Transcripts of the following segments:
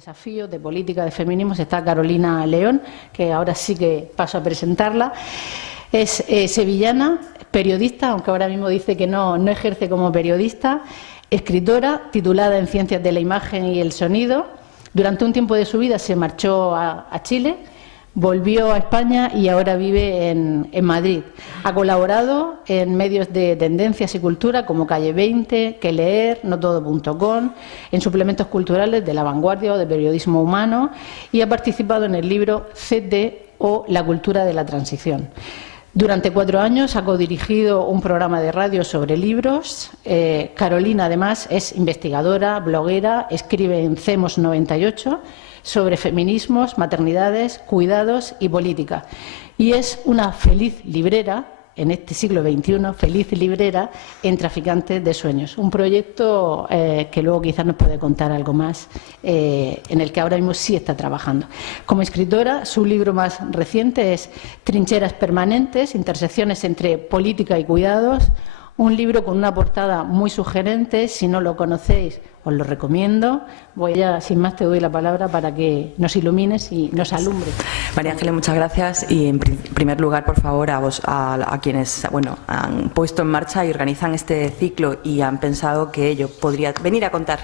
Desafíos de política de feminismos está Carolina León, que ahora sí que paso a presentarla. Es sevillana, periodista, aunque ahora mismo dice que no ejerce como periodista, escritora, titulada en Ciencias de la Imagen y el Sonido. Durante un tiempo de su vida se marchó a Chile, volvió a España y ahora vive en Madrid. Ha colaborado en medios de tendencias y cultura como Calle 20, Que Leer, notodo.com, en suplementos culturales de La Vanguardia o de Periodismo Humano, y ha participado en el libro CD o La cultura de la transición. Durante 4 años ha codirigido un programa de radio sobre libros. Carolina, además, es investigadora, bloguera, escribe en CEMOS 98 sobre feminismos, maternidades, cuidados y política. Y es una feliz librera, en este siglo XXI, feliz librera en Traficantes de Sueños. Un proyecto que luego quizás nos puede contar algo más, en el que ahora mismo sí está trabajando. Como escritora, su libro más reciente es Trincheras permanentes, intersecciones entre política y cuidados. Un libro con una portada muy sugerente. Si no lo conocéis, os lo recomiendo. Voy ya, sin más, te doy la palabra para que nos ilumines y nos alumbres. María Ángeles, muchas gracias. Y en primer lugar, por favor, a quienes han puesto en marcha y organizan este ciclo y han pensado que ello podría venir a contar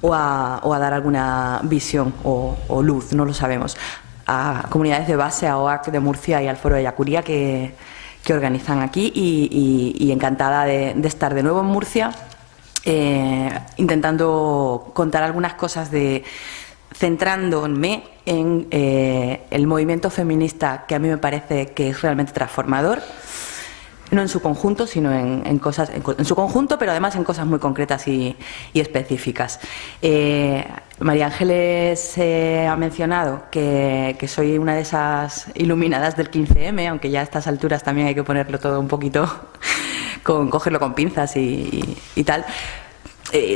o a dar alguna visión o luz, no lo sabemos, a comunidades de base, a OAC de Murcia y al Foro de Yacuría que organizan aquí, y encantada de estar de nuevo en Murcia, intentando contar algunas cosas, centrándome en el movimiento feminista, que a mí me parece que es realmente transformador, no en su conjunto, sino en cosas en su conjunto, pero además en cosas muy concretas y específicas. María Ángeles ha mencionado que soy una de esas iluminadas del 15M, aunque ya a estas alturas también hay que ponerlo todo un poquito, cogerlo con pinzas y tal.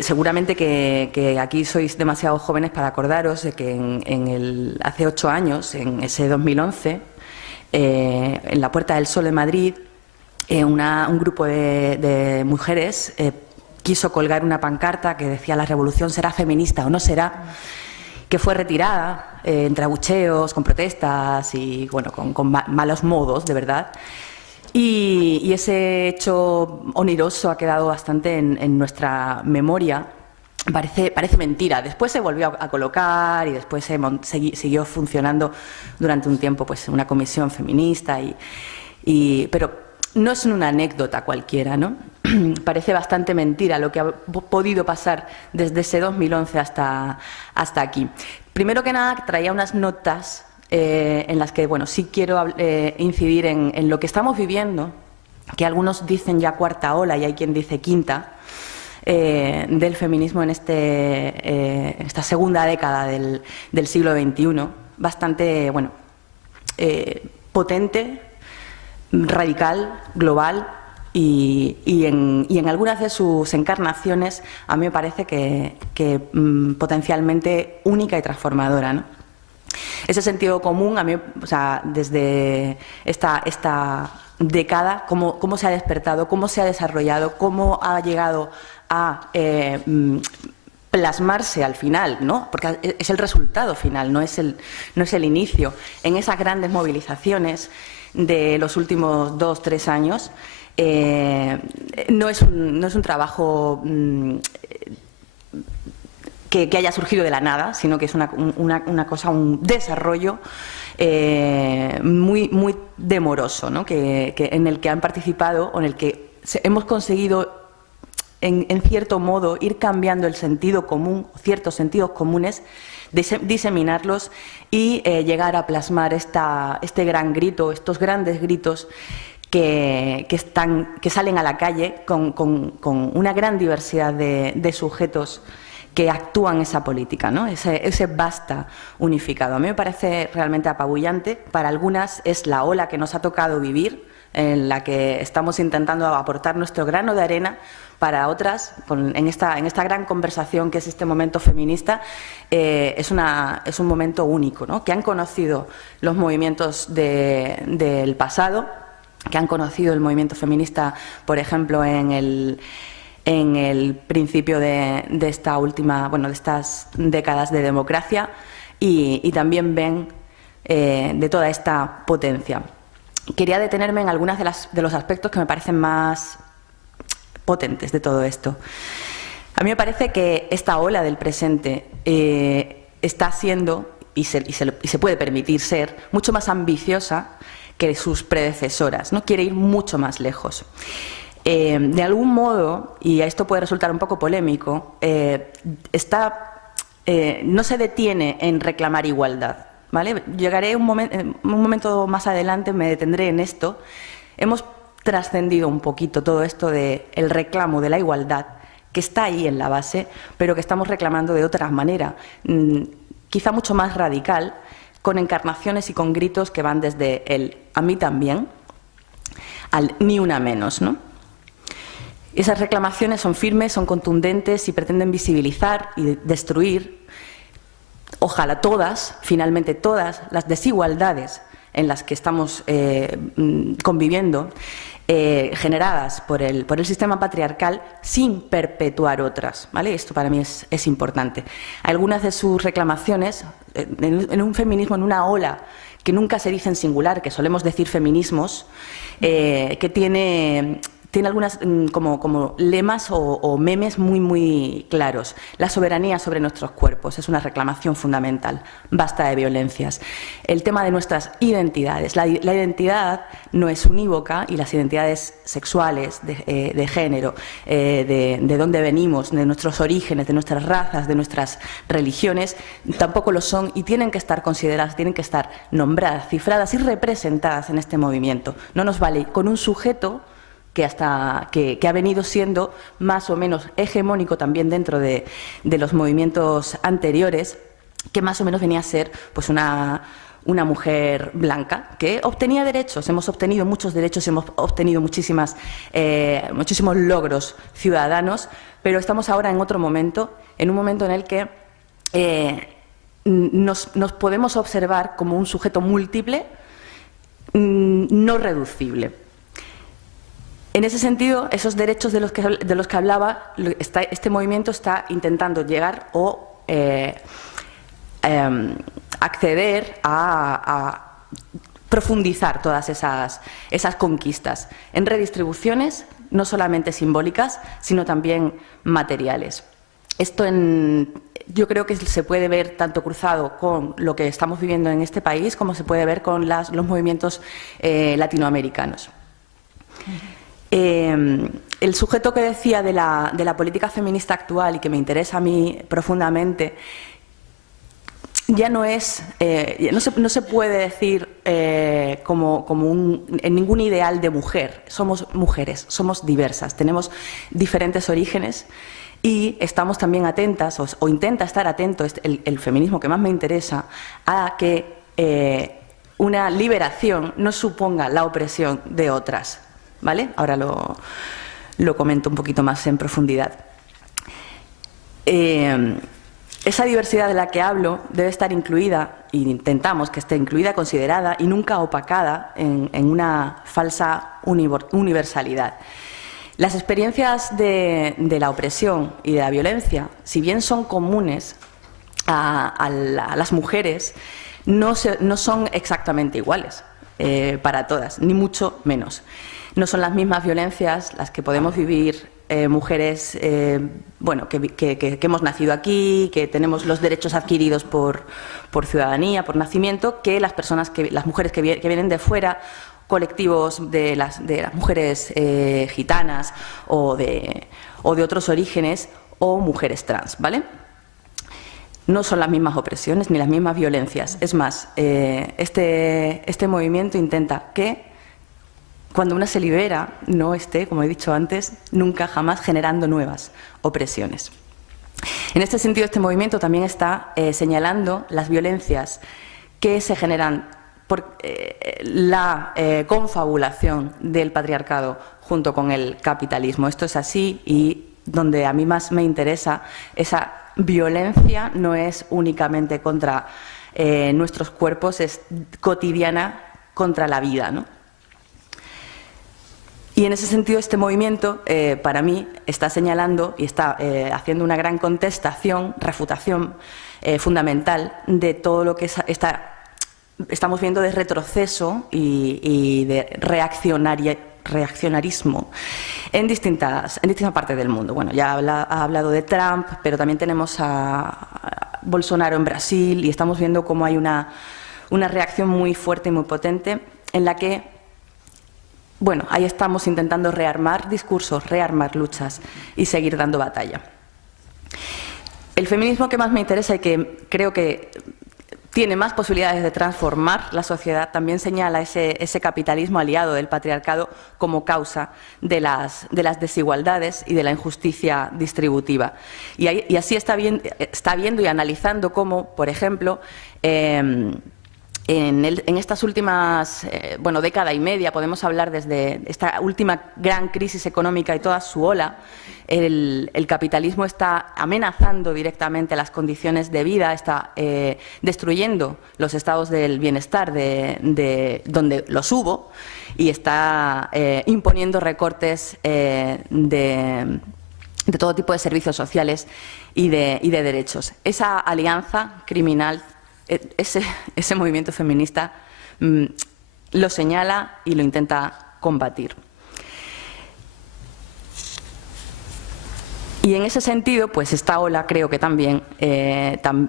Seguramente que aquí sois demasiado jóvenes para acordaros de que hace 8 años, en ese 2011, en la Puerta del Sol de Madrid, un grupo de mujeres quiso colgar una pancarta que decía «La revolución será feminista o no será», que fue retirada entre abucheos, con protestas y bueno, con malos modos, de verdad. Y ese hecho oneroso ha quedado bastante en nuestra memoria. Parece mentira. Después se volvió a colocar y después siguió funcionando durante un tiempo pues una comisión feminista, pero no es una anécdota cualquiera, ¿no? Parece bastante mentira lo que ha podido pasar desde ese 2011 hasta aquí. Primero que nada, traía unas notas en las que, bueno, sí quiero incidir en lo que estamos viviendo, que algunos dicen ya cuarta ola y hay quien dice quinta, del feminismo en esta segunda década del siglo XXI, bastante, bueno, potente, radical, global y en algunas de sus encarnaciones a mí me parece que potencialmente única y transformadora, ¿no? Ese sentido común, a mí, o sea, desde esta década, cómo se ha despertado, cómo se ha desarrollado, cómo ha llegado a plasmarse al final, ¿no? Porque es el resultado final, no es el inicio, en esas grandes movilizaciones de los últimos 2-3 años. No es un trabajo que haya surgido de la nada, sino que es una cosa, un desarrollo muy demoroso, ¿no? En el que han participado, o en el que hemos conseguido en cierto modo ir cambiando el sentido común, ciertos sentidos comunes, diseminarlos y llegar a plasmar este gran grito, estos grandes gritos que salen a la calle con una gran diversidad de sujetos que actúan esa política, ¿no? Ese basta unificado. A mí me parece realmente apabullante. Para algunas es la ola que nos ha tocado vivir, en la que estamos intentando aportar nuestro grano de arena. Para otras, en esta gran conversación que es este momento feminista, es un momento único, ¿no? Que han conocido los movimientos del pasado, que han conocido el movimiento feminista, por ejemplo, en en el principio de estas décadas de democracia y también ven de toda esta potencia. Quería detenerme en algunos de los aspectos que me parecen más potentes de todo esto. A mí me parece que esta ola del presente está siendo, y se puede permitir ser, mucho más ambiciosa que sus predecesoras, ¿no? Quiere ir mucho más lejos. De algún modo, y esto puede resultar un poco polémico, no se detiene en reclamar igualdad, ¿vale? Llegaré un momento más adelante, me detendré en esto. Hemos trascendido un poquito todo esto del reclamo de la igualdad, que está ahí en la base, pero que estamos reclamando de otra manera, quizá mucho más radical, con encarnaciones y con gritos que van desde el "a mí también" al "ni una menos", ¿no? Esas reclamaciones son firmes, son contundentes y pretenden visibilizar y destruir, ojalá todas, finalmente todas, las desigualdades en las que estamos conviviendo, generadas por el sistema patriarcal, sin perpetuar otras, ¿vale? Esto para mí es importante. Algunas de sus reclamaciones, en un feminismo, en una ola que nunca se dice en singular, que solemos decir feminismos, que tiene algunas como lemas o memes muy claros. La soberanía sobre nuestros cuerpos es una reclamación fundamental. Basta de violencias. El tema de nuestras identidades. La identidad no es unívoca y las identidades sexuales, de género, de dónde venimos, de nuestros orígenes, de nuestras razas, de nuestras religiones, tampoco lo son y tienen que estar consideradas, tienen que estar nombradas, cifradas y representadas en este movimiento. No nos vale con un sujeto que ha venido siendo más o menos hegemónico también dentro de los movimientos anteriores, que más o menos venía a ser pues una mujer blanca que obtenía derechos. Hemos obtenido muchos derechos, hemos obtenido muchísimos logros ciudadanos, pero estamos ahora en otro momento, en un momento en el que nos podemos observar como un sujeto múltiple, no reducible. En ese sentido, esos derechos de los que hablaba, este movimiento está intentando llegar o acceder a profundizar todas esas conquistas en redistribuciones, no solamente simbólicas, sino también materiales. Esto yo creo que se puede ver tanto cruzado con lo que estamos viviendo en este país como se puede ver con los movimientos latinoamericanos. El sujeto que decía de la política feminista actual y que me interesa a mí profundamente ya no es, no se puede decir en ningún ideal de mujer. Somos mujeres, somos diversas, tenemos diferentes orígenes y estamos también atentas, o intenta estar atento el feminismo que más me interesa, a que una liberación no suponga la opresión de otras. ¿Vale? Ahora lo comento un poquito más en profundidad. Esa diversidad de la que hablo debe estar incluida, e intentamos que esté incluida, considerada y nunca opacada en una falsa universalidad. Las experiencias de la opresión y de la violencia, si bien son comunes a las mujeres, no son exactamente iguales para todas, ni mucho menos. No son las mismas violencias las que podemos vivir mujeres que hemos nacido aquí, que tenemos los derechos adquiridos por ciudadanía, por nacimiento, que las mujeres que vienen de fuera, colectivos de las mujeres gitanas o de otros orígenes, o mujeres trans, ¿vale? No son las mismas opresiones ni las mismas violencias. Es más, este movimiento intenta que cuando una se libera, no esté, como he dicho antes, nunca jamás generando nuevas opresiones. En este sentido, este movimiento también está señalando las violencias que se generan por la confabulación del patriarcado junto con el capitalismo. Esto es así y donde a mí más me interesa, esa violencia no es únicamente contra nuestros cuerpos, es cotidiana contra la vida, ¿no? Y en ese sentido este movimiento para mí está señalando y está haciendo una gran contestación, refutación fundamental de todo lo que estamos viendo de retroceso y de reaccionarismo en distintas partes del mundo. Bueno, ya ha hablado de Trump, pero también tenemos a Bolsonaro en Brasil y estamos viendo cómo hay una reacción muy fuerte y muy potente en la que, bueno, ahí estamos intentando rearmar discursos, rearmar luchas y seguir dando batalla. El feminismo que más me interesa y que creo que tiene más posibilidades de transformar la sociedad también señala ese capitalismo aliado del patriarcado como causa de las desigualdades y de la injusticia distributiva. Y así está viendo y analizando cómo, por ejemplo, en estas últimas década y media, podemos hablar desde esta última gran crisis económica y toda su ola, el capitalismo está amenazando directamente las condiciones de vida, está destruyendo los estados del bienestar de donde los hubo y está imponiendo recortes de todo tipo de servicios sociales y de derechos. Esa alianza criminal, ese movimiento feminista lo señala y lo intenta combatir. Y en ese sentido, pues esta ola creo que también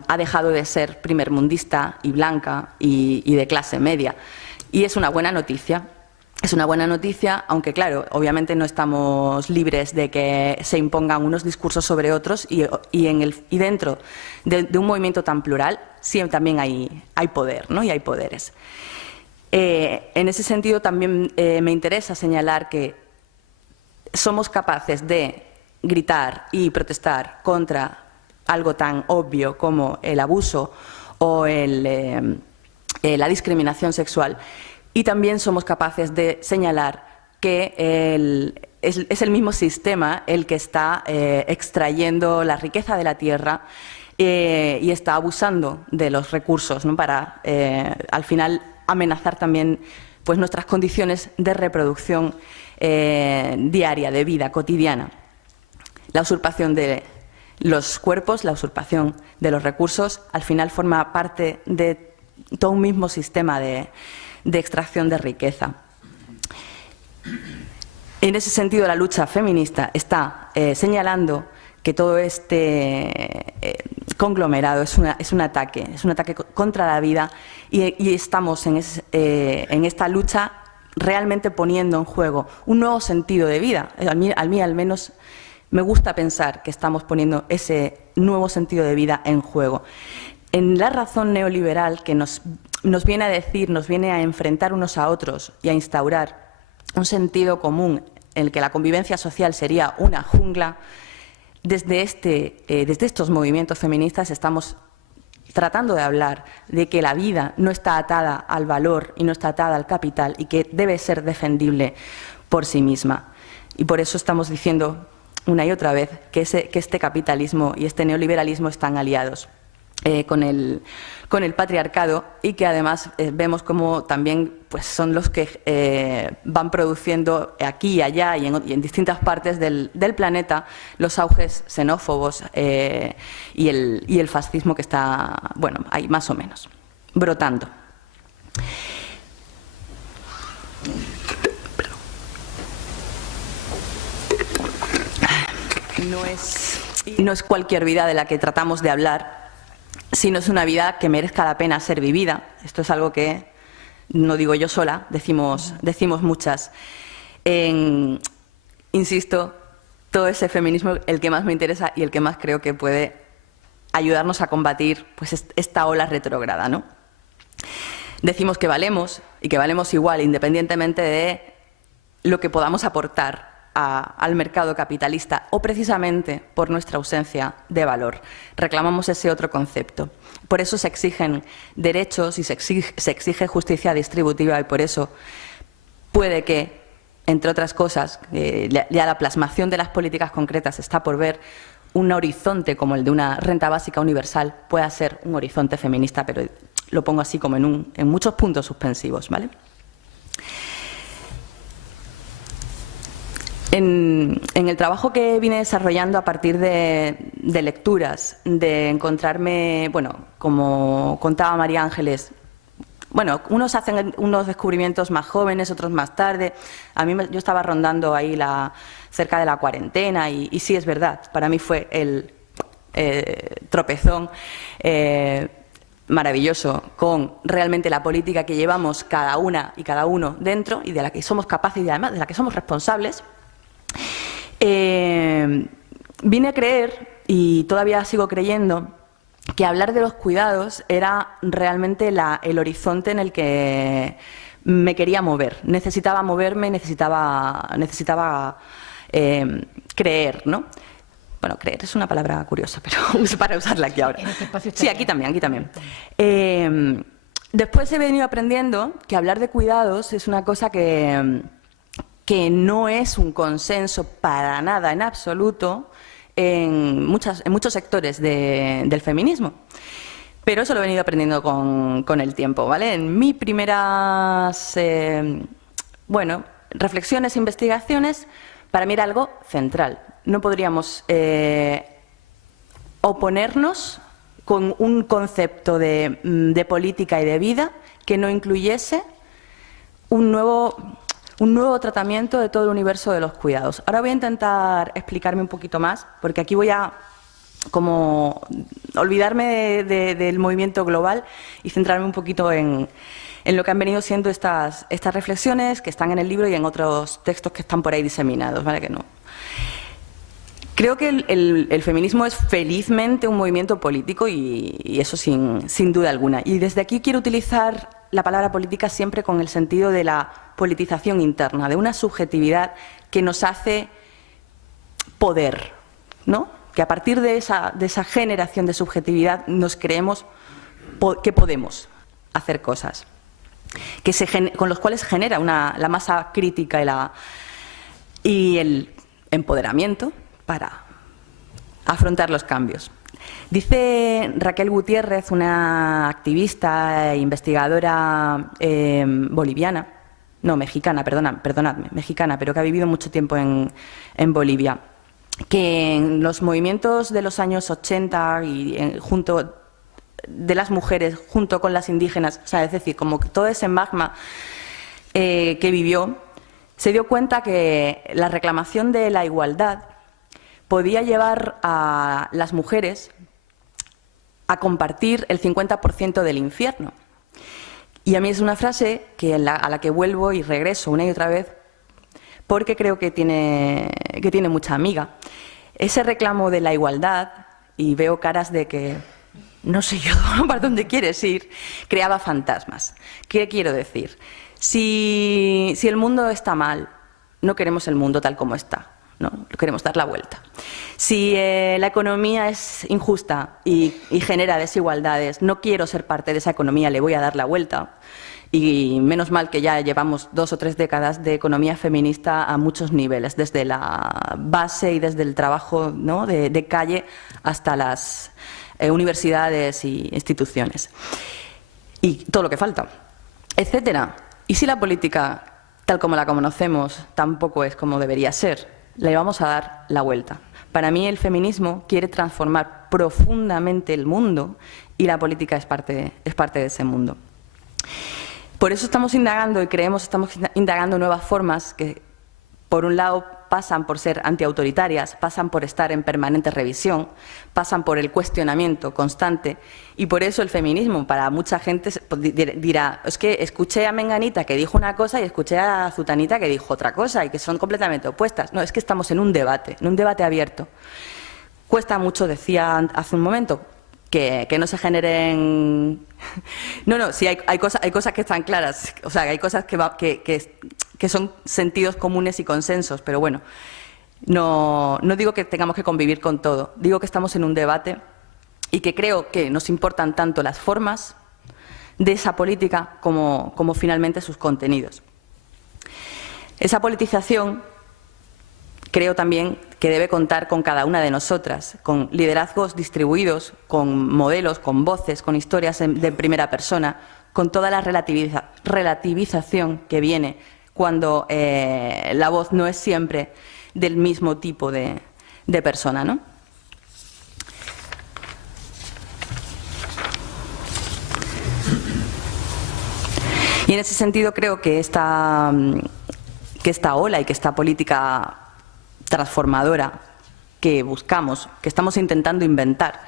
ha dejado de ser primermundista y blanca y de clase media. Y es una buena noticia. Es una buena noticia, aunque claro, obviamente no estamos libres de que se impongan unos discursos sobre otros y dentro de un movimiento tan plural sí también hay poder, ¿no? Y hay poderes. En ese sentido también me interesa señalar que somos capaces de gritar y protestar contra algo tan obvio como el abuso o la discriminación sexual. Y también somos capaces de señalar que es el mismo sistema el que está extrayendo la riqueza de la tierra y está abusando de los recursos, ¿no? Para al final amenazar también pues, nuestras condiciones de reproducción diaria, de vida cotidiana. La usurpación de los cuerpos, la usurpación de los recursos, al final forma parte de todo un mismo sistema de extracción de riqueza. En ese sentido, la lucha feminista está señalando que todo este conglomerado es un ataque contra la vida y estamos en esta lucha realmente poniendo en juego un nuevo sentido de vida. A mí al menos me gusta pensar que estamos poniendo ese nuevo sentido de vida en juego. En la razón neoliberal que nos viene a decir, nos viene a enfrentar unos a otros y a instaurar un sentido común en el que la convivencia social sería una jungla, desde estos movimientos feministas estamos tratando de hablar de que la vida no está atada al valor y no está atada al capital y que debe ser defendible por sí misma. Y por eso estamos diciendo una y otra vez que este capitalismo y este neoliberalismo están aliados con el patriarcado y que además vemos como también pues, son los que van produciendo aquí y allá y en distintas partes del planeta los auges xenófobos y el fascismo que está, bueno, ahí más o menos, brotando. No es cualquier vida de la que tratamos de hablar, sino es una vida que merezca la pena ser vivida. Esto es algo que no digo yo sola, decimos muchas. Insisto, todo ese feminismo, el que más me interesa y el que más creo que puede ayudarnos a combatir pues, esta ola retrógrada, ¿no? Decimos que valemos y que valemos igual, independientemente de lo que podamos aportar al mercado capitalista o precisamente por nuestra ausencia de valor. Reclamamos ese otro concepto. Por eso se exigen derechos y se exige justicia distributiva y por eso puede que, entre otras cosas, ya la plasmación de las políticas concretas está por ver, un horizonte como el de una renta básica universal pueda ser un horizonte feminista, pero lo pongo así como en muchos puntos suspensivos, ¿vale? En el trabajo que vine desarrollando a partir de lecturas, de encontrarme, bueno, como contaba María Ángeles, bueno, unos hacen unos descubrimientos más jóvenes, otros más tarde. Yo estaba rondando ahí cerca de la cuarentena y sí es verdad, para mí fue el tropezón maravilloso con realmente la política que llevamos cada una y cada uno dentro y de la que somos capaces y además de la que somos responsables. Vine a creer, y todavía sigo creyendo, que hablar de los cuidados era realmente el horizonte en el que me quería mover. Necesitaba moverme, necesitaba creer, ¿no? Bueno, creer es una palabra curiosa, pero para usarla aquí ahora. Sí, aquí también, aquí también. Después he venido aprendiendo que hablar de cuidados es una cosa que no es un consenso para nada, en absoluto, en muchos sectores del feminismo. Pero eso lo he venido aprendiendo con el tiempo, ¿vale? En mis primeras reflexiones e investigaciones, para mí era algo central. No podríamos oponernos con un concepto de política y de vida que no incluyese un nuevo tratamiento de todo el universo de los cuidados. Ahora voy a intentar explicarme un poquito más, porque aquí voy a como olvidarme del movimiento global y centrarme un poquito en lo que han venido siendo estas reflexiones que están en el libro y en otros textos que están por ahí diseminados, ¿vale? Que no. Creo que el feminismo es felizmente un movimiento político y eso sin duda alguna. Y desde aquí quiero utilizar la palabra política siempre con el sentido de la politización interna, de una subjetividad que nos hace poder, ¿no? Que a partir de esa generación de subjetividad nos creemos que podemos hacer cosas, con los cuales genera la masa crítica y el empoderamiento para afrontar los cambios. Dice Raquel Gutiérrez, una activista e investigadora mexicana, perdonadme, mexicana, pero que ha vivido mucho tiempo en Bolivia, que en los movimientos de los años 80 y de las mujeres junto con las indígenas, o sea, es decir, como todo ese magma que vivió, se dio cuenta que la reclamación de la igualdad podía llevar a las mujeres a compartir el 50% del infierno. Y a mí es una frase a la que vuelvo y regreso una y otra vez porque creo que tiene mucha amiga. Ese reclamo de la igualdad, y veo caras de que no sé yo para dónde quieres ir, creaba fantasmas. ¿Qué quiero decir? Si el mundo está mal, no queremos el mundo tal como está. No, queremos dar la vuelta. Si la economía es injusta y genera desigualdades, no quiero ser parte de esa economía, le voy a dar la vuelta. Y menos mal que ya llevamos 2 o 3 décadas de economía feminista a muchos niveles, desde la base y desde el trabajo, ¿no?, de calle hasta las universidades y instituciones. Y todo lo que falta, etcétera. ¿Y si la política, tal como la conocemos, tampoco es como debería ser? Le vamos a dar la vuelta. Para mí el feminismo quiere transformar profundamente el mundo y la política es parte de ese mundo. Por eso estamos indagando estamos indagando nuevas formas que, por un lado, pasan por ser antiautoritarias, pasan por estar en permanente revisión, pasan por el cuestionamiento constante y por eso el feminismo para mucha gente dirá, es que escuché a Menganita que dijo una cosa y escuché a Zutanita que dijo otra cosa y que son completamente opuestas. No, es que estamos en un debate abierto. Cuesta mucho, decía hace un momento, que no se generen... No, sí, hay cosas que están claras, o sea, hay cosas que son sentidos comunes y consensos, pero bueno, no digo que tengamos que convivir con todo, digo que estamos en un debate y que creo que nos importan tanto las formas de esa política como finalmente sus contenidos. Esa politización creo también que debe contar con cada una de nosotras, con liderazgos distribuidos, con modelos, con voces, con historias de primera persona, con toda la relativización que viene cuando la voz no es siempre del mismo tipo de persona, ¿no? Y en ese sentido creo que esta ola y que esta política transformadora que buscamos, que estamos intentando inventar,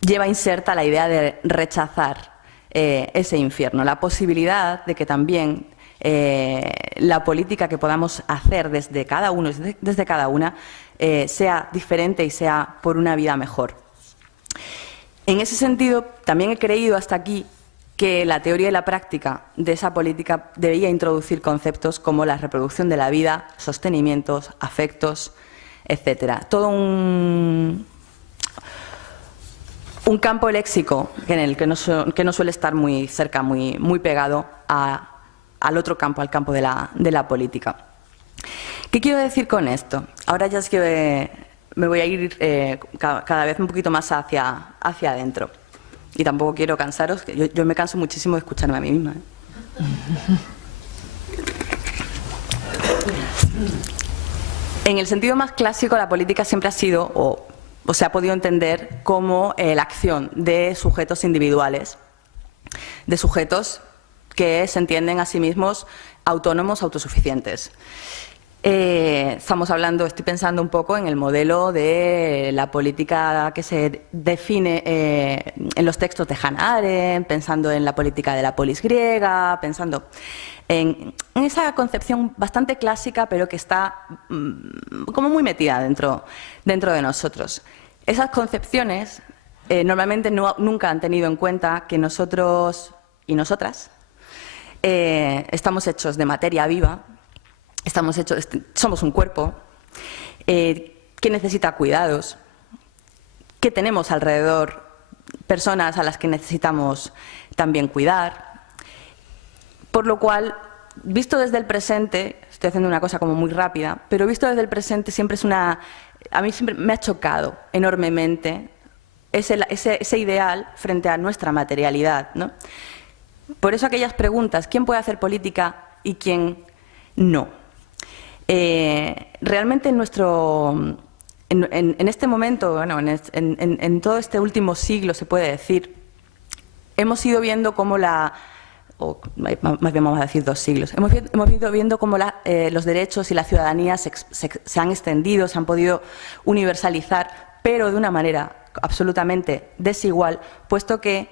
lleva inserta la idea de rechazar ese infierno, la posibilidad de que también la política que podamos hacer desde cada uno, desde cada una, sea diferente y sea por una vida mejor. En ese sentido, también he creído hasta aquí que la teoría y la práctica de esa política debía introducir conceptos como la reproducción de la vida, sostenimientos, afectos, etcétera. Todo un campo léxico en el que no suele estar muy cerca, muy pegado al otro campo, al campo de la política. ¿Qué quiero decir con esto? Ahora ya es que me voy a ir cada vez un poquito más hacia adentro. Y tampoco quiero cansaros, que yo me canso muchísimo de escucharme a mí misma. En el sentido más clásico, la política siempre ha sido, o se ha podido entender como la acción de sujetos individuales, de sujetos que se entienden a sí mismos autónomos, autosuficientes. Estamos hablando, estoy pensando un poco en el modelo de la política que se define en los textos de Hannah Arendt, pensando en la política de la polis griega, pensando en esa concepción bastante clásica, pero que está como muy metida dentro de nosotros. Esas concepciones normalmente nunca han tenido en cuenta que nosotros y nosotras estamos hechos de materia viva, somos un cuerpo que necesita cuidados, que tenemos alrededor personas a las que necesitamos también cuidar, por lo cual, visto desde el presente, estoy haciendo una cosa como muy rápida, pero visto desde el presente siempre a mí siempre me ha chocado enormemente ese ideal frente a nuestra materialidad, ¿no? Por eso aquellas preguntas, ¿quién puede hacer política y quién no? Realmente en este momento, bueno, en todo este último siglo, se puede decir, hemos ido viendo cómo o más bien vamos a decir 2 siglos, hemos ido viendo cómo los derechos y la ciudadanía se han extendido, se han podido universalizar, pero de una manera absolutamente desigual, puesto que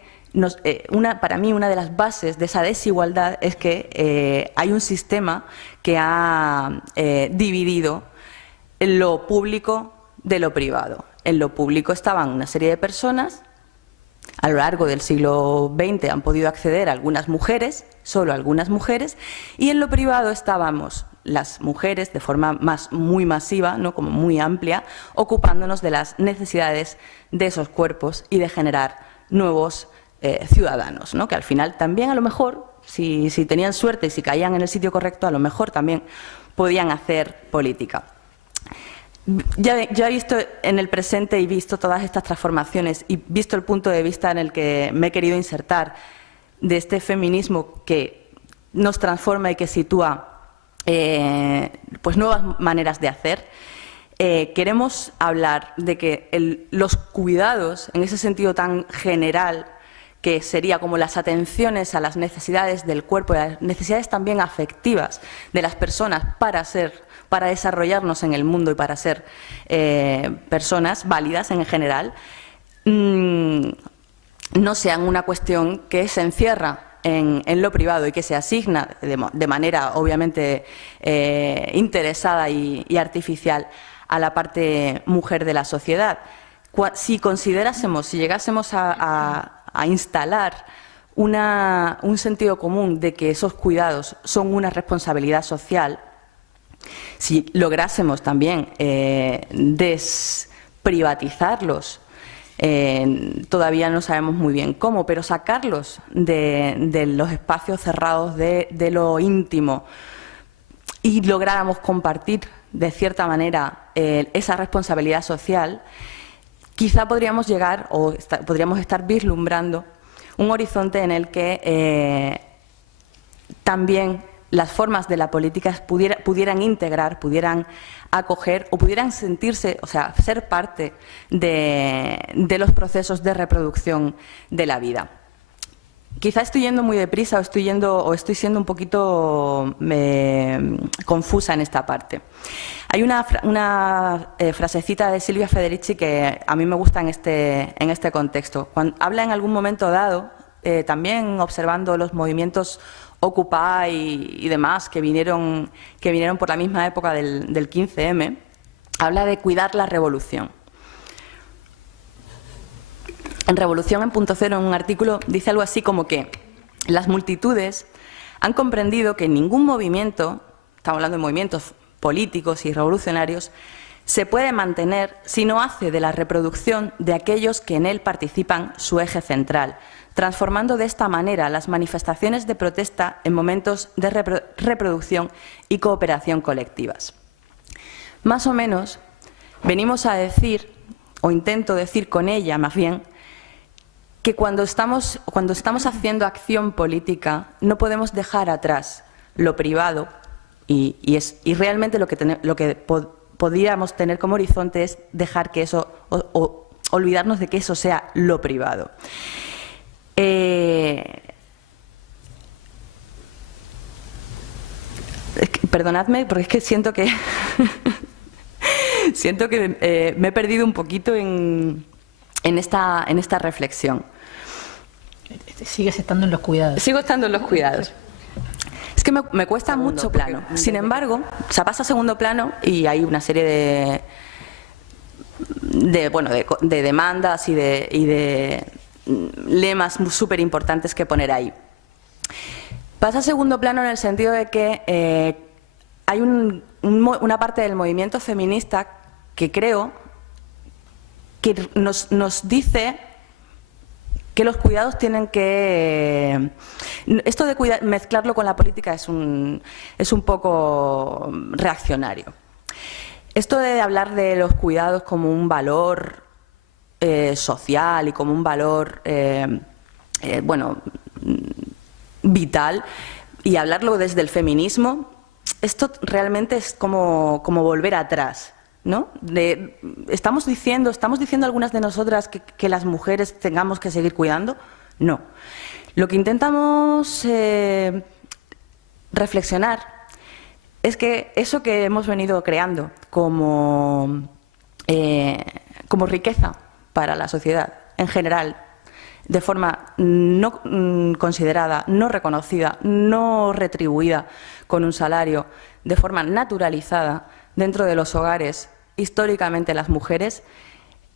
para mí una de las bases de esa desigualdad es que hay un sistema que ha dividido lo público de lo privado. En lo público estaban una serie de personas, a lo largo del siglo XX han podido acceder algunas mujeres, solo algunas mujeres, y en lo privado estábamos las mujeres de forma muy masiva, ¿no? Como muy amplia, ocupándonos de las necesidades de esos cuerpos y de generar nuevos ciudadanos, ¿no? Que al final también a lo mejor, si tenían suerte y si caían en el sitio correcto, a lo mejor también podían hacer política. Ya he visto en el presente y visto todas estas transformaciones y visto el punto de vista en el que me he querido insertar de este feminismo que nos transforma y que sitúa pues nuevas maneras de hacer. Queremos hablar de que los cuidados, en ese sentido tan general, que sería como las atenciones a las necesidades del cuerpo, las necesidades también afectivas de las personas para desarrollarnos en el mundo y para ser personas válidas en general, no sean una cuestión que se encierra en lo privado y que se asigna de manera obviamente interesada y artificial a la parte mujer de la sociedad. Si llegásemos a instalar un sentido común de que esos cuidados son una responsabilidad social, si lográsemos también desprivatizarlos, todavía no sabemos muy bien cómo, pero sacarlos de los espacios cerrados de lo íntimo y lográramos compartir de cierta manera esa responsabilidad social, quizá podríamos llegar o podríamos estar vislumbrando un horizonte en el que también las formas de la política pudieran integrar, pudieran acoger o pudieran sentirse, o sea, ser parte de los procesos de reproducción de la vida. Quizá estoy yendo muy deprisa o estoy siendo un poquito confusa en esta parte. Hay una frasecita de Silvia Federici que a mí me gusta en este contexto. Cuando habla en algún momento dado, también observando los movimientos Occupy y demás que vinieron por la misma época del 15M, habla de cuidar la revolución. En Revolución en punto cero, en un artículo, dice algo así como que las multitudes han comprendido que ningún movimiento, estamos hablando de movimientos políticos y revolucionarios, se puede mantener si no hace de la reproducción de aquellos que en él participan su eje central, transformando de esta manera las manifestaciones de protesta en momentos de reproducción y cooperación colectivas. Más o menos, venimos a decir, o intento decir con ella más bien, que cuando estamos haciendo acción política no podemos dejar atrás lo privado y realmente lo que podríamos tener como horizonte es dejar que eso, o olvidarnos de que eso sea lo privado. Perdonadme, porque es que siento que me he perdido un poquito en esta reflexión. Sigues estando en los cuidados. Sigo estando en los cuidados. Es que me cuesta mucho plano. Sin embargo, o sea, pasa a segundo plano y hay una serie de demandas y de lemas súper importantes que poner ahí. Pasa a segundo plano en el sentido de que hay una parte del movimiento feminista que creo que nos dice que los cuidados tienen que... Esto de mezclarlo con la política es un poco reaccionario. Esto de hablar de los cuidados como un valor social y como un valor vital, y hablarlo desde el feminismo, esto realmente es como volver atrás, ¿no? ¿Estamos diciendo algunas de nosotras que las mujeres tengamos que seguir cuidando? No. Lo que intentamos reflexionar es que eso que hemos venido creando como riqueza para la sociedad en general, de forma no considerada, no reconocida, no retribuida con un salario, de forma naturalizada dentro de los hogares, históricamente las mujeres,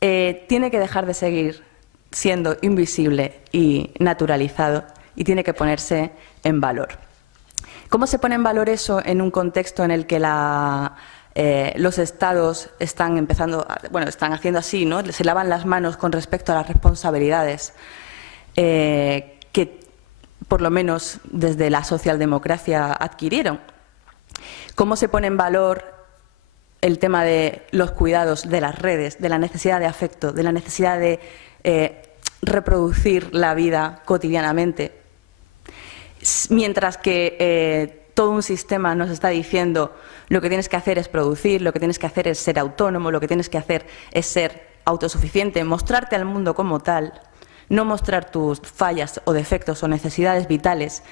tiene que dejar de seguir siendo invisible y naturalizado y tiene que ponerse en valor. ¿Cómo se pone en valor eso en un contexto en el que los estados están están haciendo así, ¿no? Se lavan las manos con respecto a las responsabilidades que, por lo menos desde la socialdemocracia, adquirieron? ¿Cómo se pone en valor el tema de los cuidados, de las redes, de la necesidad de afecto, de la necesidad de reproducir la vida cotidianamente? Mientras que todo un sistema nos está diciendo lo que tienes que hacer es producir, lo que tienes que hacer es ser autónomo, lo que tienes que hacer es ser autosuficiente, mostrarte al mundo como tal, no mostrar tus fallas o defectos o necesidades vitales.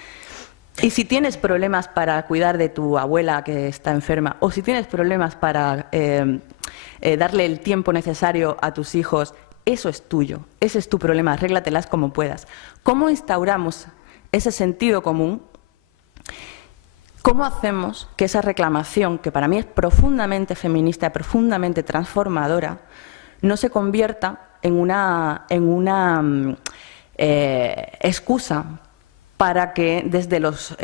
Y si tienes problemas para cuidar de tu abuela que está enferma, o si tienes problemas para darle el tiempo necesario a tus hijos, eso es tuyo, ese es tu problema, arréglatelas como puedas. ¿Cómo instauramos ese sentido común? ¿Cómo hacemos que esa reclamación, que para mí es profundamente feminista, profundamente transformadora, no se convierta en una excusa para que desde los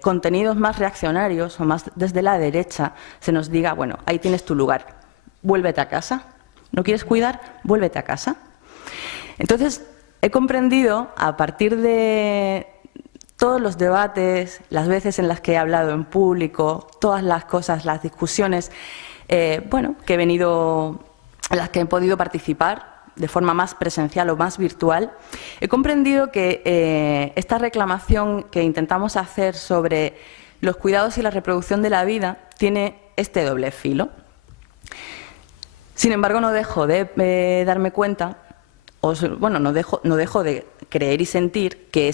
contenidos más reaccionarios o más desde la derecha se nos diga, bueno, ahí tienes tu lugar, vuélvete a casa? ¿No quieres cuidar? Vuélvete a casa. Entonces, he comprendido, a partir de todos los debates, las veces en las que he hablado en público, todas las cosas, las discusiones, en las que he podido participar de forma más presencial o más virtual, he comprendido que esta reclamación que intentamos hacer sobre los cuidados y la reproducción de la vida tiene este doble filo. Sin embargo, no dejo de darme cuenta, no dejo de creer y sentir que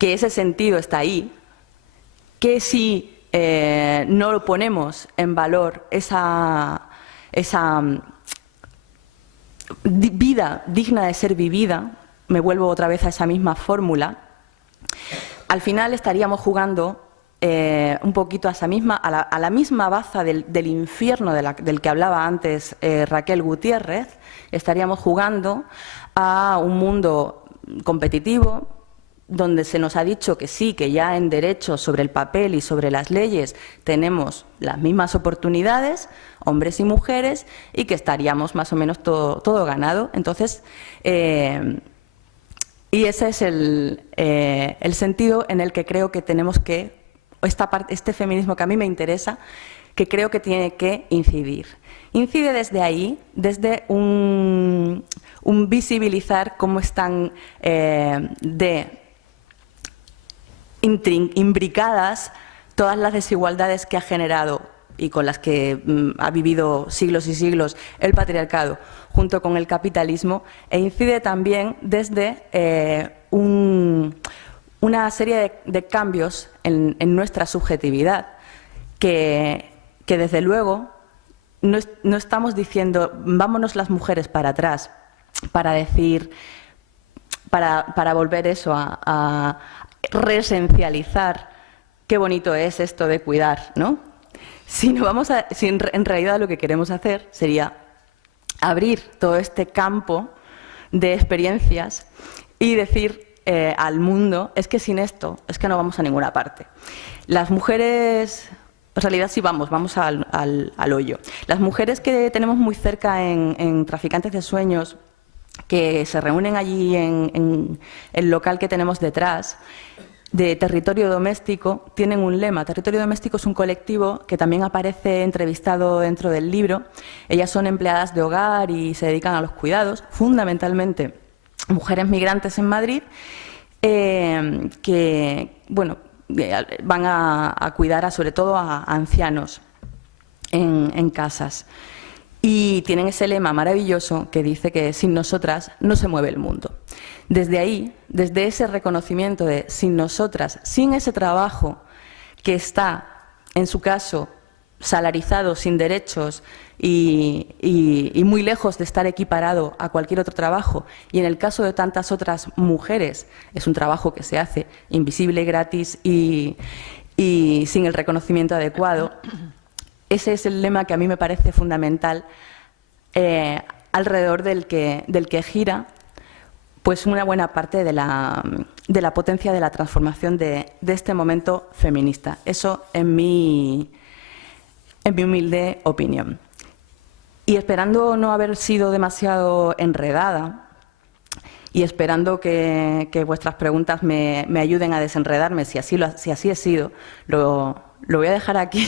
ese sentido está ahí, que si no lo ponemos en valor, esa vida digna de ser vivida, me vuelvo otra vez a esa misma fórmula, al final estaríamos jugando un poquito a la misma baza del infierno del que hablaba antes Raquel Gutiérrez. Estaríamos jugando a un mundo competitivo donde se nos ha dicho que sí, que ya en derechos sobre el papel y sobre las leyes tenemos las mismas oportunidades, hombres y mujeres, y que estaríamos más o menos todo ganado. Entonces, y ese es el sentido en el que creo que tenemos que, este feminismo que a mí me interesa, que creo que tiene que incidir. Incide desde ahí, desde un visibilizar cómo están imbricadas todas las desigualdades que ha generado y con las que ha vivido siglos y siglos el patriarcado junto con el capitalismo, e incide también desde una serie de cambios en nuestra subjetividad que desde luego no estamos diciendo vámonos las mujeres para atrás para decir, para volver eso a reesencializar qué bonito es esto de cuidar, ¿no? Sino en realidad lo que queremos hacer sería abrir todo este campo de experiencias y decir al mundo, es que sin esto, es que no vamos a ninguna parte. Las mujeres, en realidad sí vamos al hoyo. Las mujeres que tenemos muy cerca en Traficantes de Sueños, que se reúnen allí en el local que tenemos detrás, de Territorio Doméstico, tienen un lema. Territorio Doméstico es un colectivo que también aparece entrevistado dentro del libro. Ellas son empleadas de hogar y se dedican a los cuidados, fundamentalmente mujeres migrantes en Madrid, que van a cuidar sobre todo a ancianos en casas. Y tienen ese lema maravilloso que dice que sin nosotras no se mueve el mundo. Desde ahí, desde ese reconocimiento de sin nosotras, sin ese trabajo que está, en su caso, salarizado, sin derechos y muy lejos de estar equiparado a cualquier otro trabajo, y en el caso de tantas otras mujeres es un trabajo que se hace invisible, gratis y sin el reconocimiento adecuado. Ese es el lema que a mí me parece fundamental, alrededor del que gira pues una buena parte de la potencia de la transformación de este momento feminista. Eso en mi humilde opinión. Y esperando no haber sido demasiado enredada y esperando que vuestras preguntas me ayuden a desenredarme, si así he sido, lo voy a dejar aquí.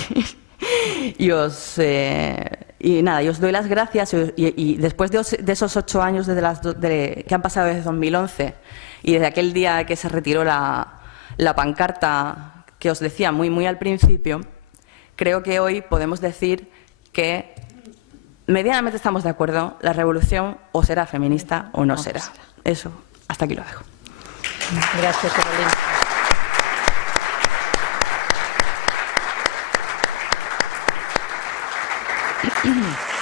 Y os doy las gracias y después de esos 8 años que han pasado desde 2011 y desde aquel día que se retiró la pancarta que os decía muy al principio, creo que hoy podemos decir que medianamente estamos de acuerdo, la revolución o será feminista o no será. Eso, hasta aquí lo dejo. Gracias, Carolina. Mm-hmm.